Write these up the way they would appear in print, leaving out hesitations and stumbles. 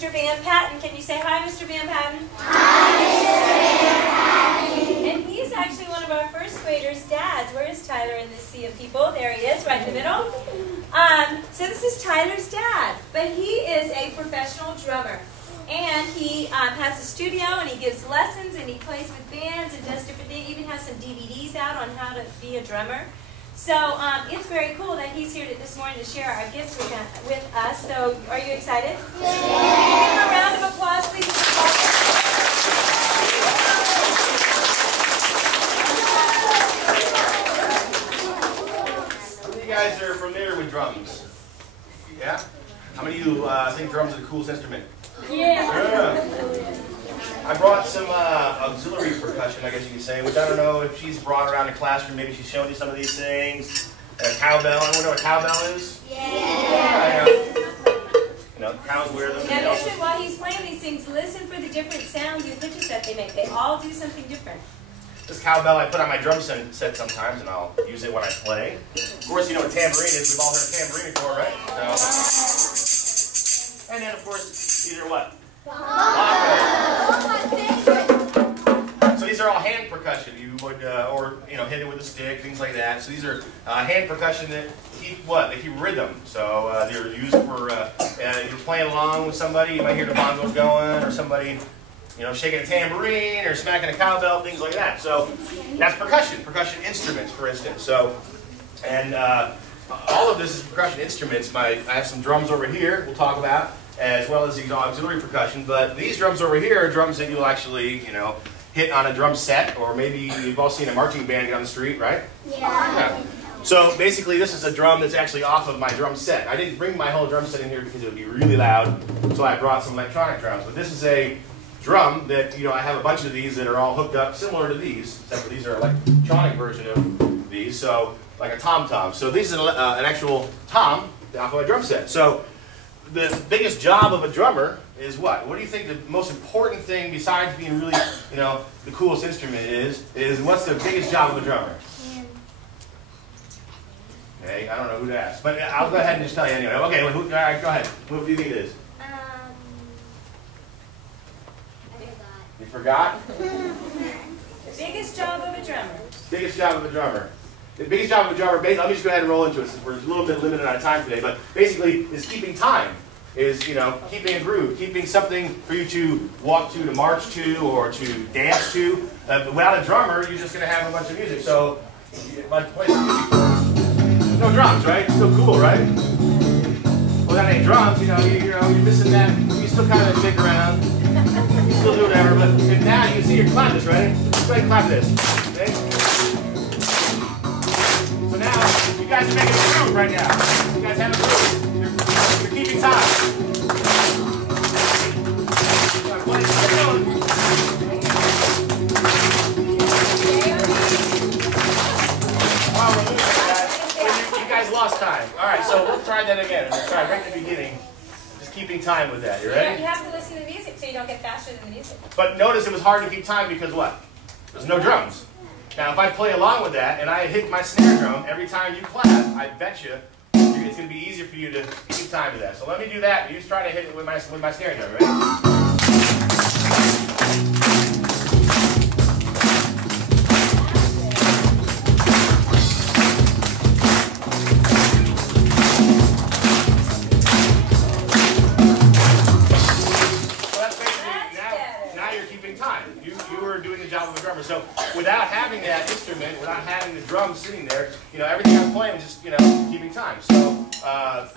Mr. Van Patten. Can you say hi, Mr. Van Patten? Hi, Mr. Van Patten. And he's actually one of our first graders' dads. Where is Tyler in this sea of people? There he is, right in the middle. So this is Tyler's dad, but he is a professional drummer. And he has a studio, and he gives lessons, and he plays with bands and does different things. He even has some DVDs out on how to be a drummer. So it's very cool that he's here this morning to share our gifts with us. So are you excited? Yeah. Give him a round of applause, please. How many of you guys are familiar with drums? Yeah? How many of you think drums are the coolest instrument? Yeah. I brought some auxiliary percussion, I guess you could say, which I don't know if she's brought around the classroom. Maybe she's shown you some of these things. A cowbell. Anyone know what a cowbell is? Yeah. You know, cows wear them. Now listen, while he's playing these things, listen for the different sounds and pitches that they make. They all do something different. This cowbell I put on my drum set sometimes, and I'll use it when I play. Of course, you know what tambourine is. We've all heard of tambourine before, right? So, and then, of course, these are what? So these are all hand percussion. You would, or you know, hit it with a stick, things like that. So these are hand percussion that keep what? They keep rhythm. So they're used for you're playing along with somebody. You might hear the bongos going, or somebody, you know, shaking a tambourine or smacking a cowbell, things like that. So that's percussion. Percussion instruments, for instance. So and all of this is percussion instruments. I have some drums over here. We'll talk about, as well as these auxiliary percussion. But these drums over here are drums that you'll actually, you know, hit on a drum set, or maybe you've all seen a marching band get on the street, right? Yeah. So basically, this is a drum that's actually off of my drum set. I didn't bring my whole drum set in here because it would be really loud, so I brought some electronic drums. But this is a drum that, you know, I have a bunch of these that are all hooked up similar to these, except for these are electronic version of these, so like a tom-tom. So this is an actual tom off of a drum set. So the biggest job of a drummer is what? What do you think the most important thing, besides being really, you know, the coolest instrument is what's the biggest job of a drummer? Okay, I don't know who to ask, but I'll go ahead and just tell you anyway. Okay, all right, go ahead. What do you think it is? I You forgot? The biggest job of a drummer. Biggest job of a drummer. The biggest job of a drummer, let me just go ahead and roll into it since we're a little bit limited on time today, but basically is keeping time. Is, you know, keeping a groove, keeping something for you to walk to march to, or to dance to. Without a drummer, you're just going to have a bunch of music. So, let's play some music first. No drums, right? It's still cool, right? Without any drums, you know, you're missing that. You still kind of shake around. You still do whatever, but now you can see your clap this, ready? Let's go ahead and clap this. Okay? So now, you guys are making a groove right now. You guys have a groove. You're keeping time. Oh, we're losing that. You guys lost time. All right, so we'll try that again. We'll try right at the beginning. Just keeping time with that. You ready? You have to listen to the music so you don't get faster than the music. But notice it was hard to keep time because what? There's no drums. Now, if I play along with that and I hit my snare drum every time you clap, I bet you it's going to be easier for you to keep time to that. So let me do that. You just try to hit it with my snare drum. Ready? So without having that instrument, without having the drum sitting there, you know, everything I was playing was just, you know, keeping time. So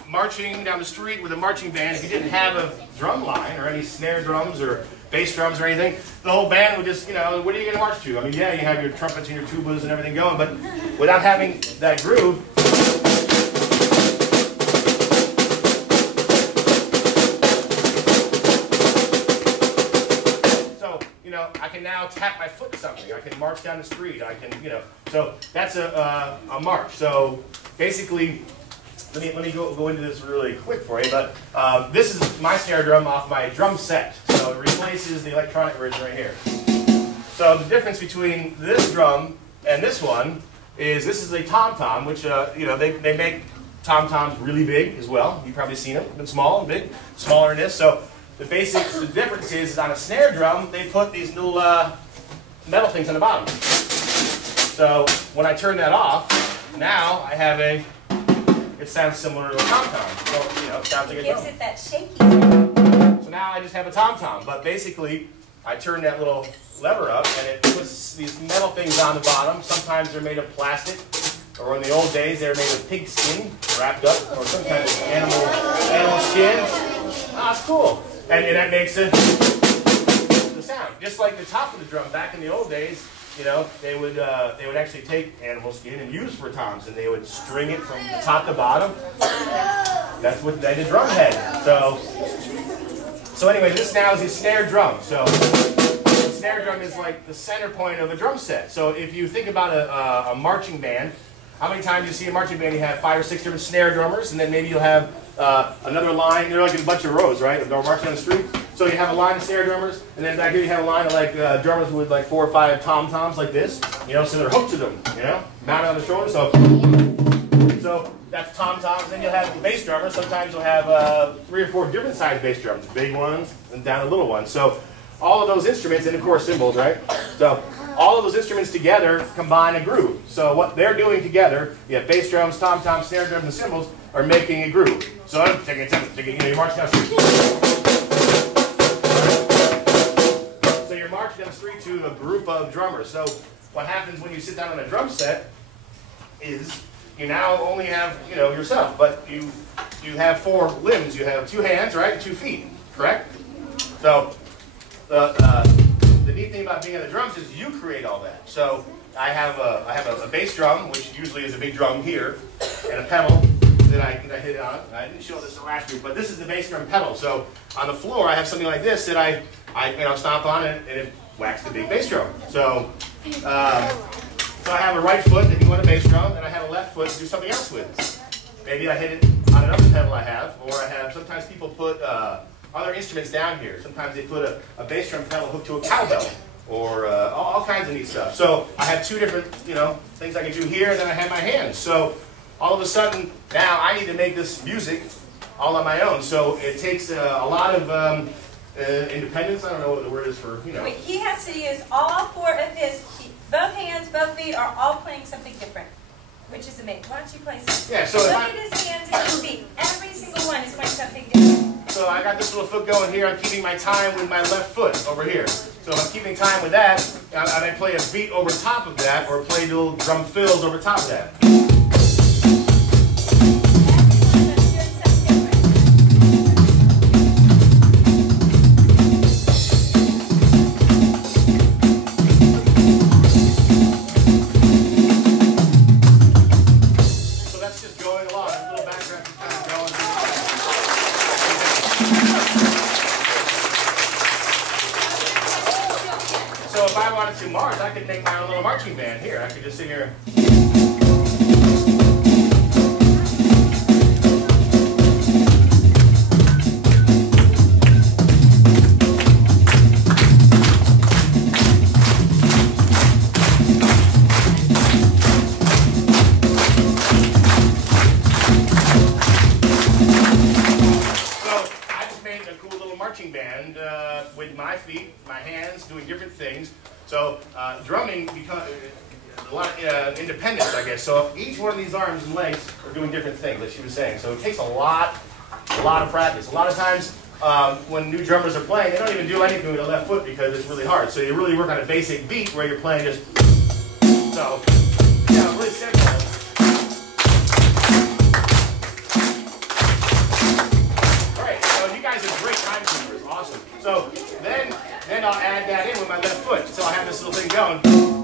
marching down the street with a marching band, if you didn't have a drum line or any snare drums or bass drums or anything, the whole band would just, you know, what are you going to march to? I mean, yeah, you have your trumpets and your tubas and everything going, but without having that groove, I can now tap my foot to something. I can march down the street. I can, you know, so that's a march. So basically, let me go into this really quick for you. But this is my snare drum off my drum set. So it replaces the electronic version right here. So the difference between this drum and this one is this is a tom-tom, which you know, they make tom-toms really big as well. You've probably seen them. They've been small and big, smaller than this. So the difference is on a snare drum, they put these little metal things on the bottom. So when I turn that off, now I have it sounds similar to a tom-tom. So, it sounds like a drum. Gives it that shaky sound. So now I just have a tom-tom, but basically I turn that little lever up and it puts these metal things on the bottom. Sometimes they're made of plastic, or in the old days they were made of pig skin wrapped up, or some kind of animal skin. Ah, it's cool. And that makes the sound. Just like the top of the drum back in the old days, they would actually take animal skin and use for toms, and they would string it from the top to bottom. That's what they did drum head. So anyway, this now is a snare drum. So the snare drum is like the center point of a drum set. So if you think about a marching band, how many times you see a marching band, you have 5 or 6 different snare drummers, and then maybe you'll have another line. They're like in a bunch of rows, right? They're marching on the street. So you have a line of snare drummers, and then back here you have a line of like drummers with like 4 or 5 tom-toms like this. So they're hooked to them, mounted on the shoulder. So that's tom-toms. Then you'll have the bass drummers. Sometimes you'll have 3 or 4 different size bass drums, big ones and down to little ones. So all of those instruments, and of course cymbals, right? So all of those instruments together combine a groove. So what they're doing together, you have bass drums, tom-toms, snare drums, and cymbals, are making a groove. So you're marching down the street. So you're marching down the street to a group of drummers. So what happens when you sit down on a drum set is you now only have yourself, but you have 4 limbs. You have 2 hands, right, and 2 feet, correct? So the neat thing about being on the drums is you create all that. So I have a bass drum, which usually is a big drum here, and a pedal that I hit on. I didn't show this last week, but this is the bass drum pedal. So on the floor, I have something like this that I stomp on it, and it whacks the big bass drum. So so I have a right foot that you want a bass drum, and I have a left foot to do something else with. Maybe I hit it on another pedal I have, or sometimes people put other instruments down here. Sometimes they put a bass drum pedal hooked to a cowbell, or all kinds of neat stuff. So I have 2 different things I can do here, and then I have my hands. So all of a sudden, now I need to make this music all on my own. So it takes a lot of independence. I don't know what the word is for, Wait, he has to use all 4 of his, both hands, both feet are all playing something different, which is amazing. Why don't you play something? Yeah, so look at his hands and his feet. Every single one is playing something different. So I got this little foot going here. I'm keeping my time with my left foot over here. So if I'm keeping time with that, I may play a beat over top of that, or play little drum fills over top of that. So if I wanted to march, I could make my own little marching band here. I could just sit here. Band with my feet, my hands, doing different things. So drumming becomes a lot of independence, I guess. So each one of these arms and legs are doing different things, like she was saying. So it takes a lot of practice. A lot of times when new drummers are playing, they don't even do anything with the left foot because it's really hard. So you really work on a basic beat where you're playing just so really simple. So then I'll add that in with my left foot. So I have this little thing going.